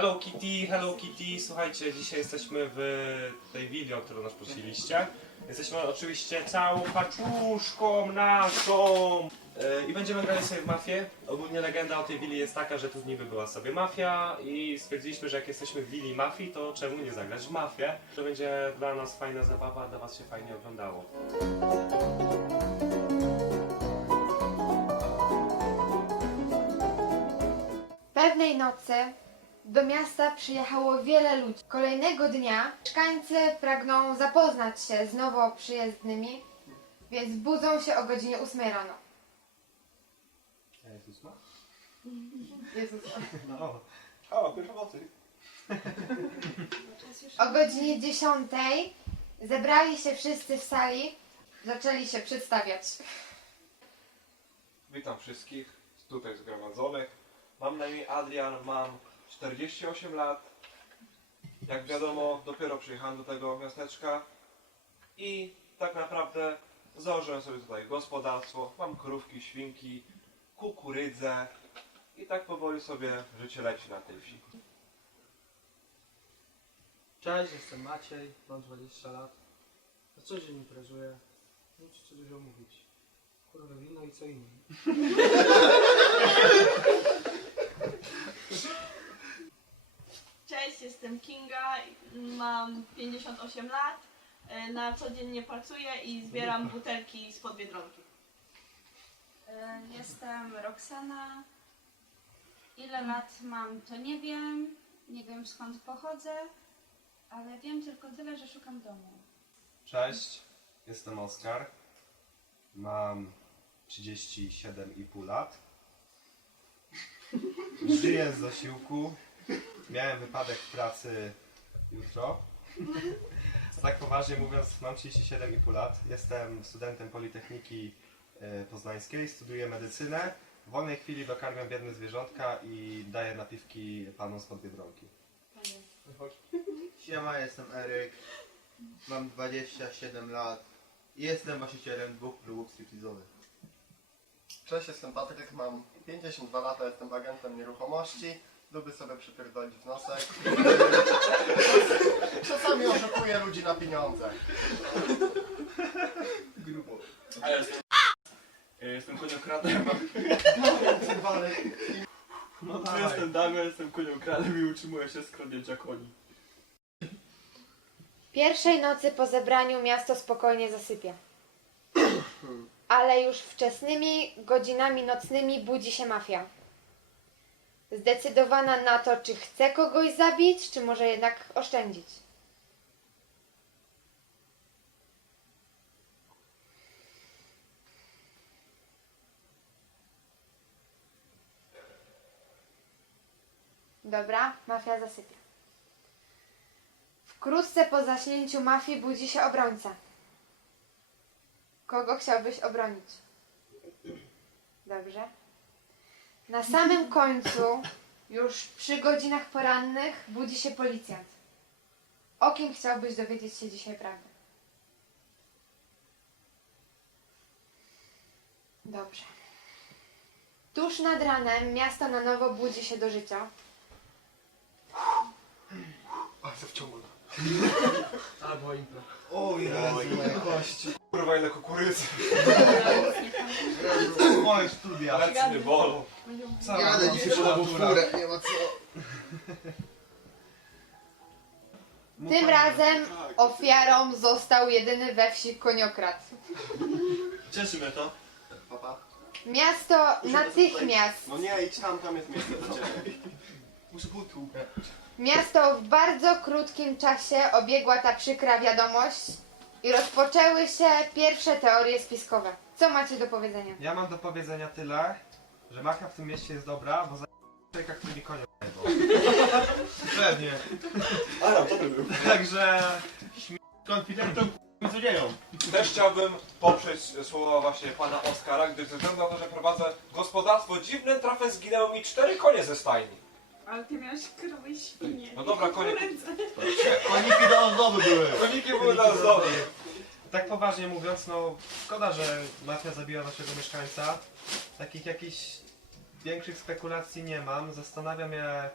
Hello Kitty, Hello Kitty, słuchajcie, dzisiaj jesteśmy w tej willi, o którą nas prosiliście. Jesteśmy oczywiście całą paczuszką naszą E, i będziemy grali sobie w mafię. Ogólnie legenda o tej willi jest taka, że tu niby była sobie mafia i stwierdziliśmy, że jak jesteśmy w willi mafii, to czemu nie zagrać w mafię? To będzie dla nas fajna zabawa, dla was się fajnie oglądało. Pewnej nocy do miasta przyjechało wiele ludzi. Kolejnego dnia mieszkańcy pragną zapoznać się z nowo przyjezdnymi, więc budzą się o godzinie 8 rano. Jezus ma? Jezus. No. O, pierwsza nocy. O godzinie 10 zebrali się wszyscy w sali, zaczęli się przedstawiać. Witam wszystkich, tutaj zgromadzonych. Mam na imię Adrian, mam 48 lat. Jak wiadomo, dopiero przyjechałem do tego miasteczka i tak naprawdę założyłem sobie tutaj gospodarstwo. Mam krówki, świnki, kukurydzę i tak powoli sobie życie leci na tej wsi. Cześć, jestem Maciej, mam 20 lat. Na co dzień imprezuję. Nie co dużo mówić. Kurwa, wino i co innego. Cześć, jestem Kinga, mam 58 lat. e, Na co dzień nie pracuję i zbieram butelki spod biedronki. E, Jestem Roxana. Ile lat mam, to nie wiem. Nie wiem skąd pochodzę, ale wiem tylko tyle, że szukam domu. Cześć, jestem Oskar. Mam 37,5 lat. Żyję z zasiłku. Miałem wypadek w pracy jutro. Tak poważnie mówiąc, mam 37,5 lat. Jestem studentem Politechniki e, Poznańskiej, studiuję medycynę. W wolnej chwili dokarmiam biedne zwierzątka i daję napiwki panom spod Biedronki. Siema, jestem Eryk, mam 27 lat i jestem właścicielem dwóch klubów striptease'owych. Cześć, jestem Patryk, mam 52 lata, jestem agentem nieruchomości. Lubię sobie przypierdolić w nosek. Czasami oszukuję ludzi na pieniądze. Grubo. A ja jestem, jestem koniokratem. No Jestem Damian, jestem koniokratem i utrzymuję się z kradnięcia koni. Pierwszej nocy po zebraniu miasto spokojnie zasypia. Ale już wczesnymi godzinami nocnymi budzi się mafia. Zdecydowana na to, czy chce kogoś zabić, czy może jednak oszczędzić. Dobra, mafia zasypia. Wkrótce po zaśnięciu mafii budzi się obrońca. Kogo chciałbyś obronić? Dobrze. Na samym końcu, już przy godzinach porannych, budzi się policjant. O kim chciałbyś dowiedzieć się dzisiaj prawdy? Dobrze. Tuż nad ranem miasto na nowo budzi się do życia. Ale wciągnął. Albo impro. O Jezu, moje kości. Kurwa ile kukurydzy. Moje studia. Plecy mnie bolą. Cała Jadę dzisiaj po nową furę, nie ma co. Tym razem ofiarą został jedyny we wsi koniokrat. Cieszy mnie to. Papa. Miasto natychmiast, No nie, idź tam, tam jest miejsce dla ciebie. Ubrać. miasto w bardzo krótkim czasie obiegła ta przykra wiadomość i rozpoczęły się pierwsze teorie spiskowe. Co macie do powiedzenia? Ja mam do powiedzenia tyle, że mafia w tym mieście jest dobra, bo za człowieka, który mi konia bo. Pewnie. A, dobry był. Także konfidentom co dzieją. Też chciałbym poprzeć słowa właśnie pana Oskara, gdyż ze względu na to, że prowadzę gospodarstwo dziwnym trafem zginęły mi cztery konie ze stajni. Ale ty miałeś krowy i świnie. No dobra, konie. Koniki do ozdoby były. Koniki były na zdrowie. Tak poważnie mówiąc, no szkoda, że mafia zabiła naszego mieszkańca. Takich jakichś większych spekulacji nie mam. Zastanawia mnie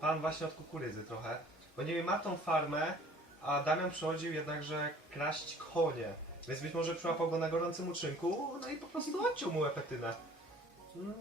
pan właśnie od kukurydzy trochę. Bo nie wiem, ma tą farmę, a Damian przychodził jednakże kraść konie. Więc być może przyłapał go na gorącym uczynku, no i po prostu odciął mu łepetynę. Mm,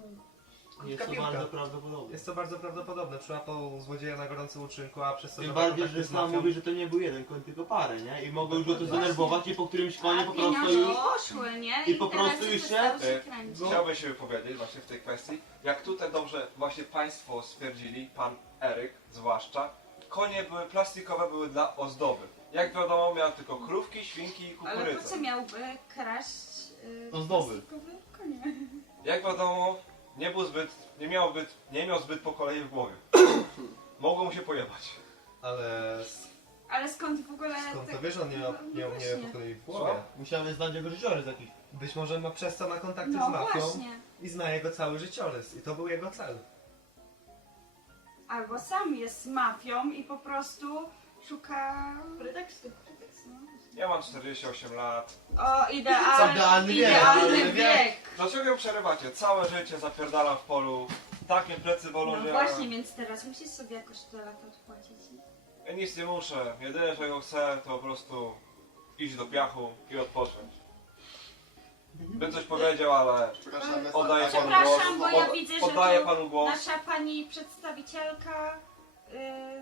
Jest to piłka. bardzo prawdopodobne. Jest to bardzo prawdopodobne. Przyłapał złodzieja na gorącym uczynku, a przez to, Tym bardziej, że sam mówi, że to nie był jeden koń, tylko parę, nie? I mogą już go to zdenerwować i po którymś konie po prostu pieniądze już... poszły, nie? i po teraz prostu już się- przestało E, kręcić. Chciałbym się wypowiedzieć właśnie w tej kwestii. Jak tutaj dobrze właśnie Państwo stwierdzili, pan Eryk zwłaszcza, konie były plastikowe, były dla ozdoby. Jak wiadomo, miał tylko krówki, świnki i Ale po co miałby kraść yy, Ozdoby. plastikowe konie? Jak wiadomo, nie był zbyt, nie miał zbyt, nie miał zbyt po kolei w głowie. Mogło mu się pojebać. Ale Ale skąd w ogóle... skąd to wiesz, on nie miał, no nie miał, nie miał właśnie. po kolei w głowie. Musiałem znać jego życiorys jakiś. Być może ma przez to na kontakty No z mafią właśnie. i zna jego cały życiorys. I to był jego cel. Albo sam jest mafią i po prostu szuka... Pretekstu. Ja mam 48 lat. O, idealny, Idealny wiek, idealny wiek. Dlaczego ją przerywacie? Całe życie zapierdalam w polu. Takie plecy bolą, No że właśnie, więc teraz musisz sobie jakoś te lata odpłacić. ja nic nie muszę. Jedyne czego chcę to po prostu iść do piachu i odpocząć. Bym coś powiedział, ale Przepraszamy. oddaję panu Przepraszam, głos. bo ja Od- widzę, że Oddaję tu panu głos. Nasza pani przedstawicielka yy,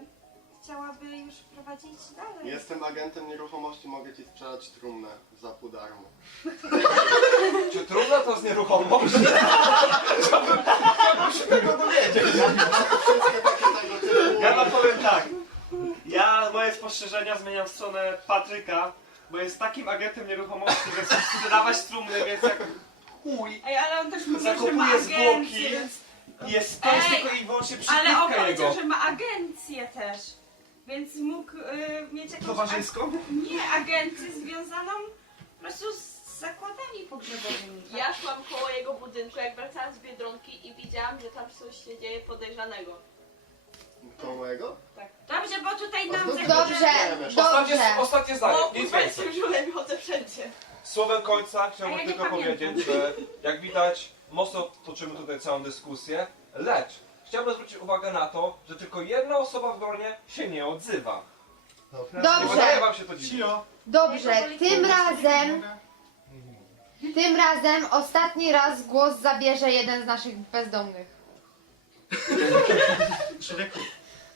chciałaby już prowadzić dalej. Jestem agentem nieruchomości, mogę ci sprzedać trumnę za pół darmo. Czy trudno to z nieruchomości? Chciałbym się tego dowiedzieć. Wszystkie takie tego typu... Ja wam powiem tak. Ja moje spostrzeżenia zmieniam w stronę Patryka, bo jest takim agentem nieruchomości, że chce sprzedawać trumny, więc jak chuj Ej, ale on też mówi, że ma zakupuje zwłoki agencję. więc- i jest to jest Ej, tylko i wyłącznie Ale on przykrywka powiedział, jego. że ma agencję też. Więc mógł yy, mieć jakąś... Towarzyską? ag- Nie, agencję związaną po prostu z zakładami pogrzebowymi. Ja szłam koło jego budynku, jak wracałam z Biedronki i widziałam, że tam coś się dzieje podejrzanego. To mojego? Dobrze, bo tutaj nam... Dobrze. Dobrze, Ostatnie, dobrze. ostatnie zdanie, O, nic kurwa, więcej. jestem żulem i chodzę wszędzie. Słowem końca A chciałbym ja nie tylko pamiętam. powiedzieć, że jak widać mocno toczymy tutaj całą dyskusję, lecz chciałbym zwrócić uwagę na to, że tylko jedna osoba w gronie się nie odzywa. Nie Dobrze. wydaje wam się to dziwne. Dobrze, tym razem, tym razem ostatni raz głos zabierze jeden z naszych bezdomnych. Człowieku,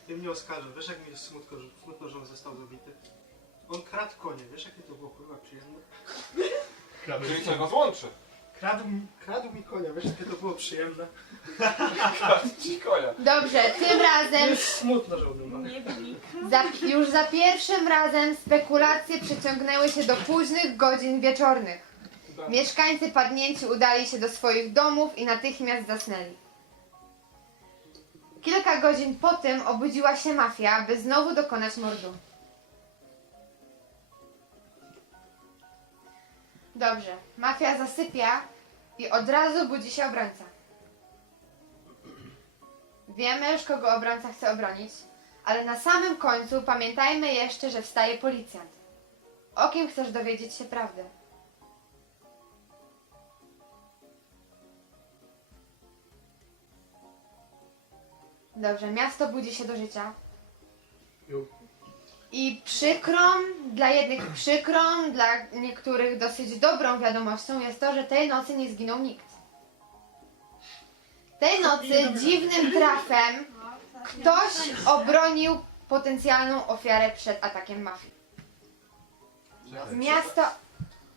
ty mnie oskarżył. Wiesz jak mi jest smutno, że, smutno, że on został zabity? On kradł konie. Wiesz jakie to było kurwa przyjemne? Czyli co was łączy? Kradł, mi- kradł mi konia. Wiesz jakie to było przyjemne? Ci konia. Dobrze, tym razem Jest smutno, że. Nie wynika. za, już za pierwszym razem spekulacje przeciągnęły się do późnych godzin wieczornych. Mieszkańcy padnięci udali się do swoich domów i natychmiast zasnęli. Kilka godzin po tym obudziła się mafia, by znowu dokonać mordu. Dobrze, mafia zasypia i od razu budzi się obrońca. Wiemy już, kogo obrońca chce obronić, ale na samym końcu pamiętajmy jeszcze, że wstaje policjant. O kim chcesz dowiedzieć się prawdy? Dobrze, miasto budzi się do życia. Jo. I przykrą, dla jednych przykrą, dla niektórych dosyć dobrą wiadomością jest to, że tej nocy nie zginął nikt. Tej nocy dziwnym trafem ktoś obronił potencjalną ofiarę przed atakiem mafii. Miasto,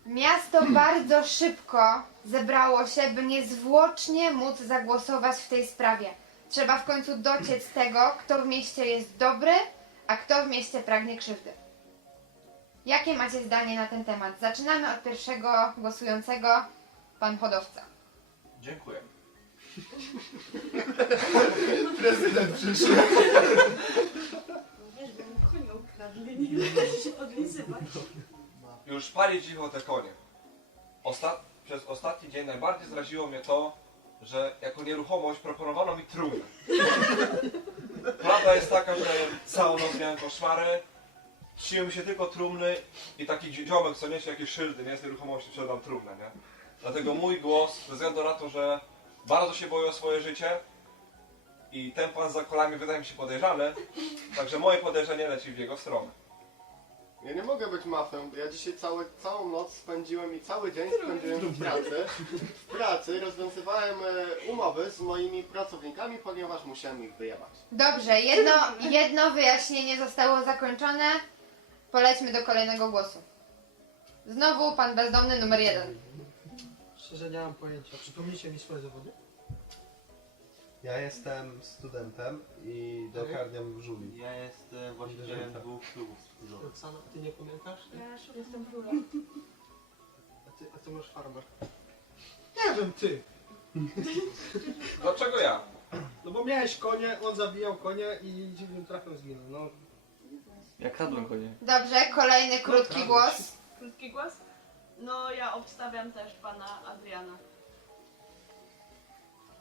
miasto bardzo szybko zebrało się, by niezwłocznie móc zagłosować w tej sprawie. Trzeba w końcu dociec tego, kto w mieście jest dobry, a kto w mieście pragnie krzywdy. Jakie macie zdanie na ten temat? Zaczynamy od pierwszego głosującego, pan hodowca. Dziękuję. Prezydent przyszedł. Wiesz, bo mu konia ukradli, nie da się podlizywać. Już pali cicho te konie. Osta przez ostatni dzień najbardziej zraziło mnie to, że jako nieruchomość proponowano mi trumnę. Prawda jest taka, że całą noc miałem koszmary, śniły się tylko trumny i taki dzi- ziomek, co niesie jakieś szyldy, nie z nieruchomości, sprzedam trumnę, nie? Dlatego mój głos, ze względu na to, że bardzo się boję o swoje życie, I ten pan za kolami wydaje mi się podejrzany, także moje podejrzenie leci w jego stronę. Ja nie mogę być mafem, bo ja dzisiaj całe, całą noc spędziłem i cały dzień spędziłem w pracy. W pracy rozwiązywałem e, umowy z moimi pracownikami, ponieważ musiałem ich wyjebać. Dobrze, jedno, jedno wyjaśnienie zostało zakończone. Polećmy do kolejnego głosu. Znowu pan bezdomny numer jeden. Szczerze nie mam pojęcia. Przypomnijcie mi swoje zawody. Ja jestem studentem i dokarniam żuli. Ja jestem właścicielem dwóch klubów stylizowych. Roxana, ty nie pamiętasz? Ja jestem królem. A ty, a ty masz farmę. Nie wiem, ty. Dlaczego ja? No bo miałeś konie, on zabijał konie i dziwnym trafem zginął. No, Ja kradłem konie. Dobrze, kolejny krótki głos. Krótki głos? No ja obstawiam też pana Adriana.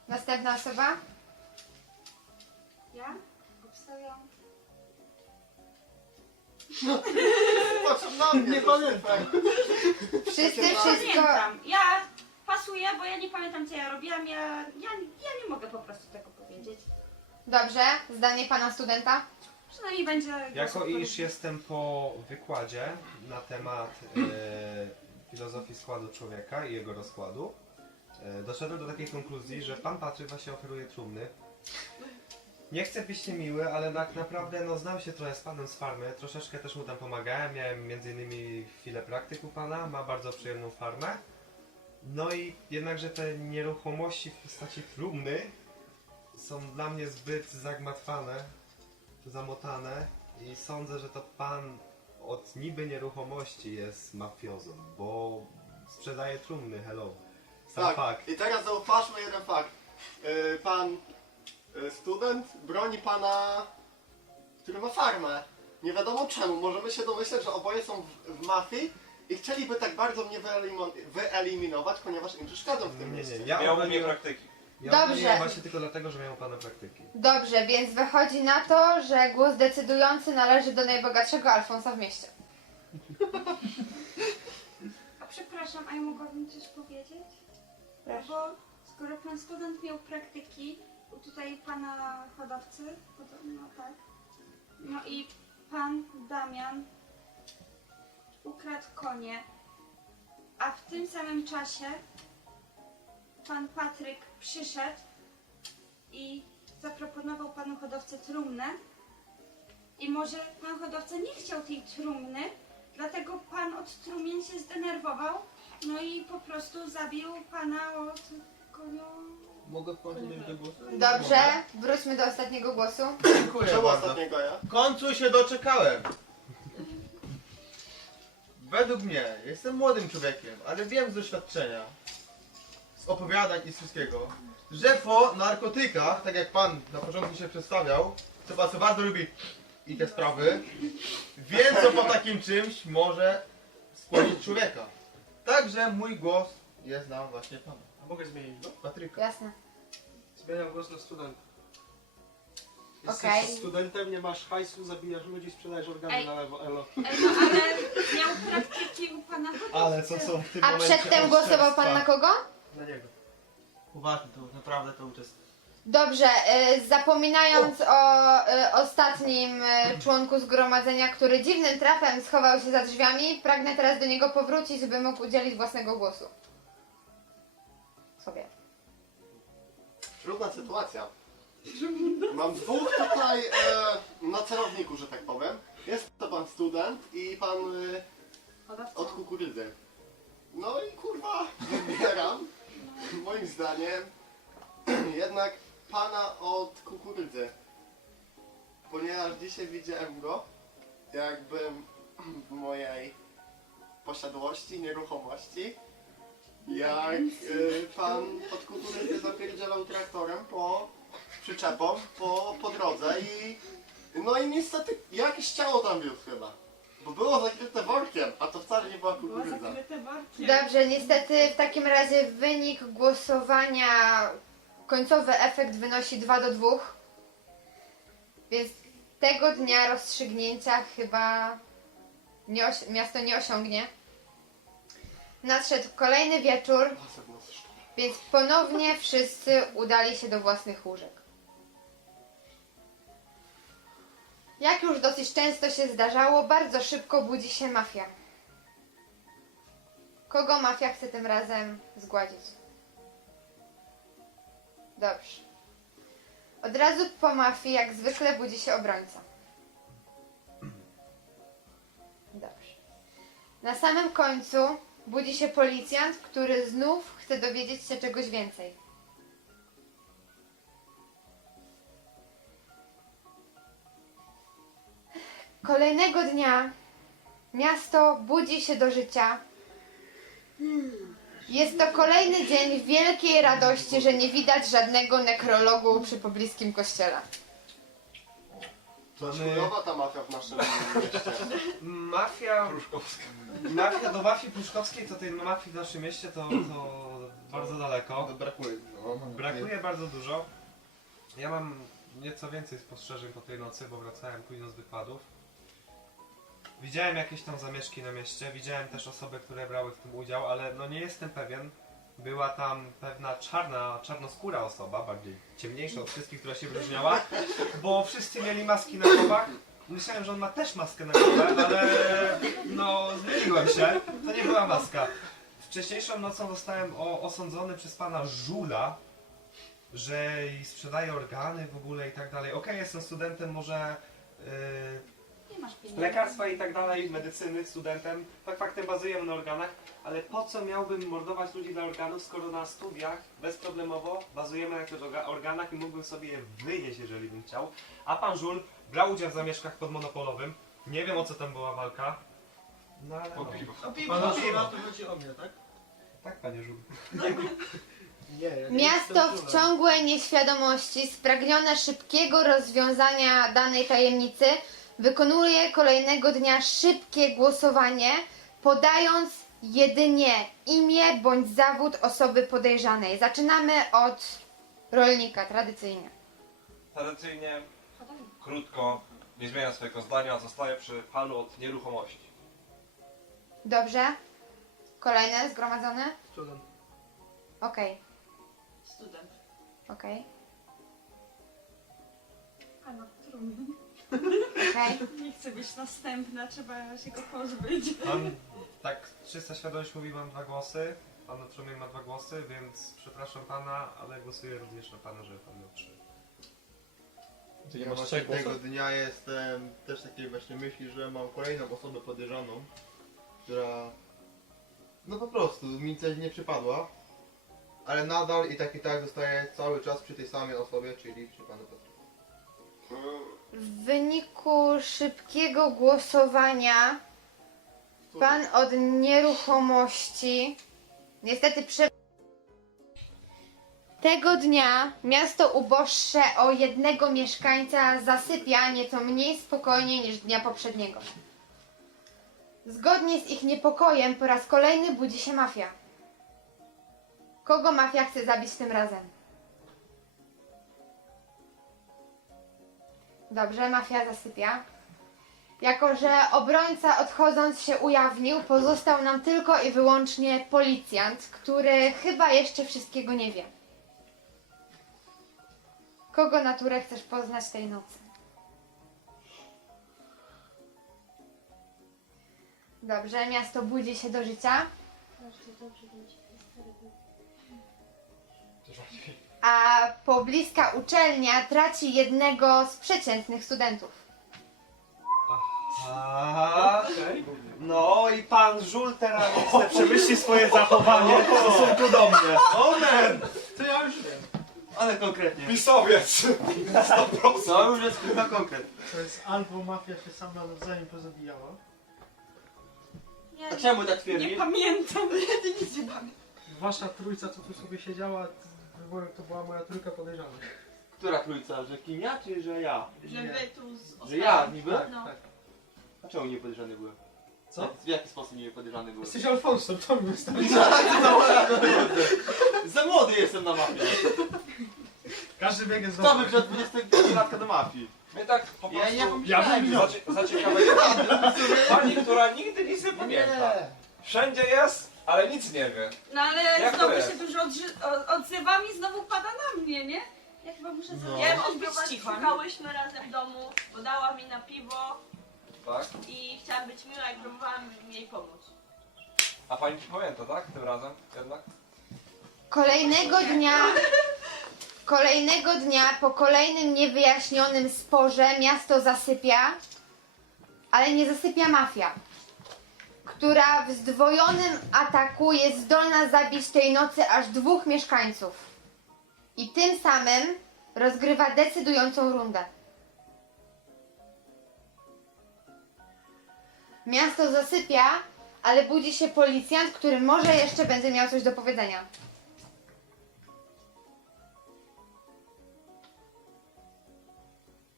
Następna osoba? Ja obstawiam. Patrz na mnie, Nie pamiętam. Wszyscy, wszystko. Pamiętam. Ja pasuję, bo ja nie pamiętam co ja robiłam. Ja, ja, ja nie mogę po prostu tego powiedzieć. Dobrze, zdanie pana studenta. Przynajmniej będzie. Jako głosów iż jestem po wykładzie na temat e, filozofii składu człowieka i jego rozkładu, e, doszedłem do takiej konkluzji, że pan Patryk właśnie oferuje trumny. Nie chcę być niemiły, ale tak naprawdę no, znam się trochę z panem z farmy, troszeczkę też mu tam pomagałem, miałem między innymi chwilę praktyk u pana, ma bardzo przyjemną farmę. No i jednakże te nieruchomości w postaci trumny są dla mnie zbyt zagmatwane, zamotane i sądzę, że to pan od niby nieruchomości jest mafiozą, bo sprzedaje trumny, hello. Sam Tak, fakt. i teraz zauważmy jeden fakt. E, Pan e, student broni pana, który ma farmę. Nie wiadomo czemu, możemy się domyśleć, że oboje są w, w mafii i chcieliby tak bardzo mnie wyelimo- wyeliminować, ponieważ im przeszkadzam w tym Nie, mieście. nie, ja Miał u mnie praktyki. ja Dobrze. obroniłem właśnie tylko dlatego, że miałem pana praktyki. Dobrze, więc wychodzi na to, że głos decydujący należy do najbogatszego Alfonsa w mieście. A przepraszam, a ja mogłabym coś powiedzieć? Bo skoro pan student miał praktyki u tutaj pana hodowcy, podobno tak, no i pan Damian ukradł konie, a w tym samym czasie pan Patryk przyszedł i zaproponował panu hodowcy trumnę. I może pan hodowca nie chciał tej trumny, Dlatego pan od trumien się zdenerwował, no i po prostu zabił pana od koniu. Mogę wchodzić do głosu? Dobrze, wróćmy do ostatniego głosu. Dziękuję Czemu bardzo. ostatniego ja? W końcu się doczekałem. Według mnie jestem młodym człowiekiem, ale wiem z doświadczenia, z opowiadań i z wszystkiego, że po narkotykach, tak jak pan na początku się przedstawiał, trzeba co bardzo lubi i te sprawy, wiem co po takim czymś może skłonić człowieka. Także mój głos jest na właśnie pana, a mogę zmienić go? Patryka. Jasne. Zmieniam głos na studenta. Jesteś Okej. studentem, nie masz hajsu, zabijasz ludzi, sprzedajesz organy Ej. na lewo, elo. Ej, no ale miał praktyki u pana. Ale co są w tym A momencie przedtem głosował pan na kogo? Na niego. Uważnie, to naprawdę to uczestniczy. Dobrze, y, zapominając o y, ostatnim y, członku zgromadzenia, który dziwnym trafem schował się za drzwiami, pragnę teraz do niego powrócić, żeby mógł udzielić własnego głosu. Sobie. Trudna sytuacja. Mam dwóch tutaj e, na celowniku, że tak powiem. Jest to pan student i pan e, od kukurydzy. No i kurwa, wybieram, moim zdaniem, jednak pana od kukurydzy. Ponieważ dzisiaj widziałem go, jakbym w mojej posiadłości, nieruchomości, jak y, pan od kukurydzy zapierdzielał traktorem po przyczepą, po, po drodze i no i niestety jakieś ciało tam wiózł chyba. Bo było zakryte workiem, a to wcale nie była Było kukurydza. zakryte workiem. Dobrze, niestety w takim razie wynik głosowania, końcowy efekt wynosi 2 do 2. Więc tego dnia rozstrzygnięcia chyba nie miasto nie osiągnie. Nadszedł kolejny wieczór, więc ponownie wszyscy udali się do własnych łóżek. Jak już dosyć często się zdarzało, bardzo szybko budzi się mafia. Kogo mafia chce tym razem zgładzić? Dobrze. Od razu po mafii, jak zwykle, budzi się obrońca. Dobrze. Na samym końcu budzi się policjant, który znów chce dowiedzieć się czegoś więcej. Kolejnego dnia miasto budzi się do życia. Jest to kolejny dzień wielkiej radości, że nie widać żadnego nekrologu przy pobliskim kościele. Chujowa ta mafia w naszym mieście. Mafia... Pruszkowska. Mafia do mafii pruszkowskiej, to tej mafii w naszym mieście to, to bardzo daleko. To brakuje. No, Brakuje bardzo dużo. Ja mam nieco więcej spostrzeżeń po tej nocy, bo wracałem późno z wykładów. Widziałem jakieś tam zamieszki na mieście, widziałem też osoby, które brały w tym udział, ale no nie jestem pewien. Była tam pewna czarna, czarnoskóra osoba, bardziej ciemniejsza od wszystkich, która się wyróżniała, bo wszyscy mieli maski na głowach. Myślałem, że on ma też maskę na głowę, ale no zmyliłem się. To nie była maska. Wcześniejszą nocą zostałem o, osądzony przez pana Żula, że sprzedaje organy w ogóle i tak dalej. Okej, jestem studentem może yy, Nie masz pieniędzy. lekarstwa i tak dalej, medycyny, studentem. Tak faktem bazuję na organach, ale po co miałbym mordować ludzi dla organów, skoro na studiach bezproblemowo bazujemy na tych orga- organach i mógłbym sobie je wyjeść, jeżeli bym chciał. A pan Żul brał udział w zamieszkach podmonopolowym. Nie wiem o co tam była walka. No ale Po no. piwo. O piwo, Pana Żula. to chodzi o mnie, tak? Tak, panie Żul. Nie, ja nie Miasto jestem w ciągłej nieświadomości, spragnione szybkiego rozwiązania danej tajemnicy, wykonuje kolejnego dnia szybkie głosowanie, podając jedynie imię bądź zawód osoby podejrzanej. Zaczynamy od rolnika, tradycyjnie. Tradycyjnie, krótko, nie zmieniam swojego zdania, zostaję przy panu od nieruchomości. Dobrze? Kolejne zgromadzone? Student. Okej, Student. okej, Pana trumny. Okej. Nie chcę być następna, trzeba się go pozbyć. Mam tak, czysta świadomość mówi, mam dwa głosy. Pan Otrzymie ma dwa głosy, więc przepraszam pana, ale głosuję również na pana, żeby pan miał trzy. Czyli Ja masz właśnie trzech tego głosów? dnia jestem też takiej właśnie myśli, że mam kolejną osobę podejrzaną, która no po prostu mi coś nie przypadła, ale nadal i tak i tak zostaje cały czas przy tej samej osobie, czyli przy panu Piotrze. W wyniku szybkiego głosowania pan od nieruchomości niestety prze... Tego dnia miasto uboższe o jednego mieszkańca zasypia nieco mniej spokojnie niż dnia poprzedniego. Zgodnie z ich niepokojem po raz kolejny budzi się mafia. Kogo mafia chce zabić tym razem? Dobrze, mafia zasypia. Jako, że obrońca odchodząc się ujawnił, pozostał nam tylko i wyłącznie policjant, który chyba jeszcze wszystkiego nie wie. Kogo naturę chcesz poznać tej nocy? Dobrze, miasto budzi się do życia, a pobliska uczelnia traci jednego z przeciętnych studentów. A, no i pan Żul teraz chce przemyśli swoje zachowanie w stosunku do mnie. Omen! To ja już wiem. Ale konkretnie. Pisowiec! 100%! No już jest chyba konkret. To jest albo mafia się sama nawzajem pozabijała. Ja A czemu tak nie pamiętam, ja nic nie pamiętam. Wasza trójca, co tu sobie siedziała, to- to była moja trójka podejrzanych. Która trójca? Że kim ja, czy że ja? Że wy tu z Że ja niby? Tak, No. tak. A czemu nie podejrzany byłem? Co? W jaki sposób nie podejrzany byłem? Jesteś Alfonsem, to mi wystarczy. Za młody jestem na mafii. Każdy bieg jest Kto by dobry. przed 25 latka do mafii? My tak po Ja, prostu... ja pomyślałem. za, cie- za ciekawego. Pani, która nigdy nic nie pamięta. Wszędzie jest, ale nic nie wie. No ale Jak to znowu jest? się dużo odży- o- odzywa i znowu pada na mnie, nie? Ja chyba muszę No. sobie Wiem, odbić cicho. odbywałyśmy razem w domu, bo dała mi na piwo Tak? i chciałam być miła i próbowałam jej pomóc. A pani ci pamięta, tak? Tym razem jednak? Kolejnego dnia, kolejnego dnia po kolejnym niewyjaśnionym sporze miasto zasypia, ale nie zasypia mafia, która w zdwojonym ataku jest zdolna zabić tej nocy aż dwóch mieszkańców i tym samym rozgrywa decydującą rundę. Miasto zasypia, ale budzi się policjant, który może jeszcze będzie miał coś do powiedzenia.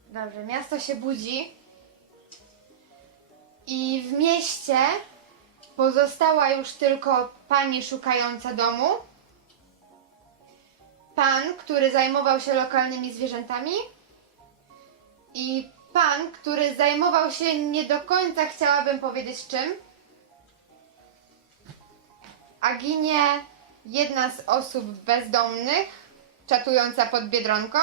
Dobrze, miasto się budzi i w mieście pozostała już tylko pani szukająca domu, pan, który zajmował się lokalnymi zwierzętami i pan, który zajmował się nie do końca chciałabym powiedzieć czym, a ginie jedna z osób bezdomnych, czatująca pod Biedronką.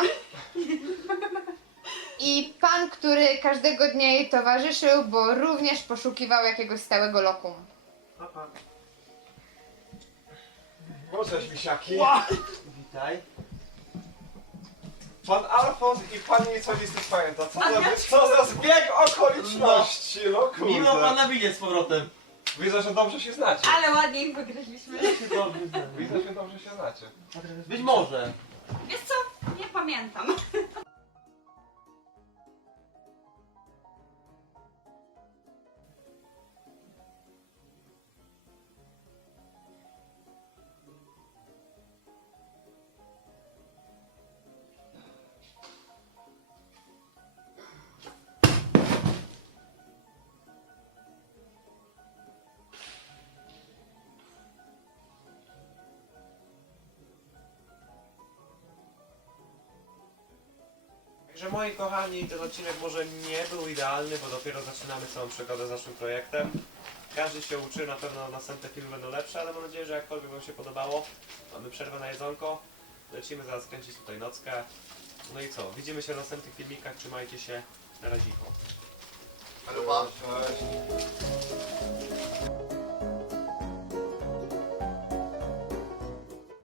I pan, który każdego dnia jej towarzyszył, bo również poszukiwał jakiegoś stałego lokum. Papa. No cześć, misiaki. Witaj. Pan Alfons i pani nic o nic nie pamięta. Co za, co za zbieg okoliczności, no kurde. Miło pana widzieć z powrotem. Widzę, że dobrze się znacie. Ale ładnie ich wygryźliśmy. Widzę, że dobrze się znacie. Być może. Wiesz co? Nie pamiętam. Także moi kochani, ten odcinek może nie był idealny, bo dopiero zaczynamy całą przygodę z naszym projektem. Każdy się uczy, na pewno następne filmy będą lepsze, ale mam nadzieję, że jakkolwiek Wam się podobało. Mamy przerwę na jedzonko. Lecimy zaraz kręcić tutaj nockę. No i co? Widzimy się w następnych filmikach. Trzymajcie się. Na razie. Cześć.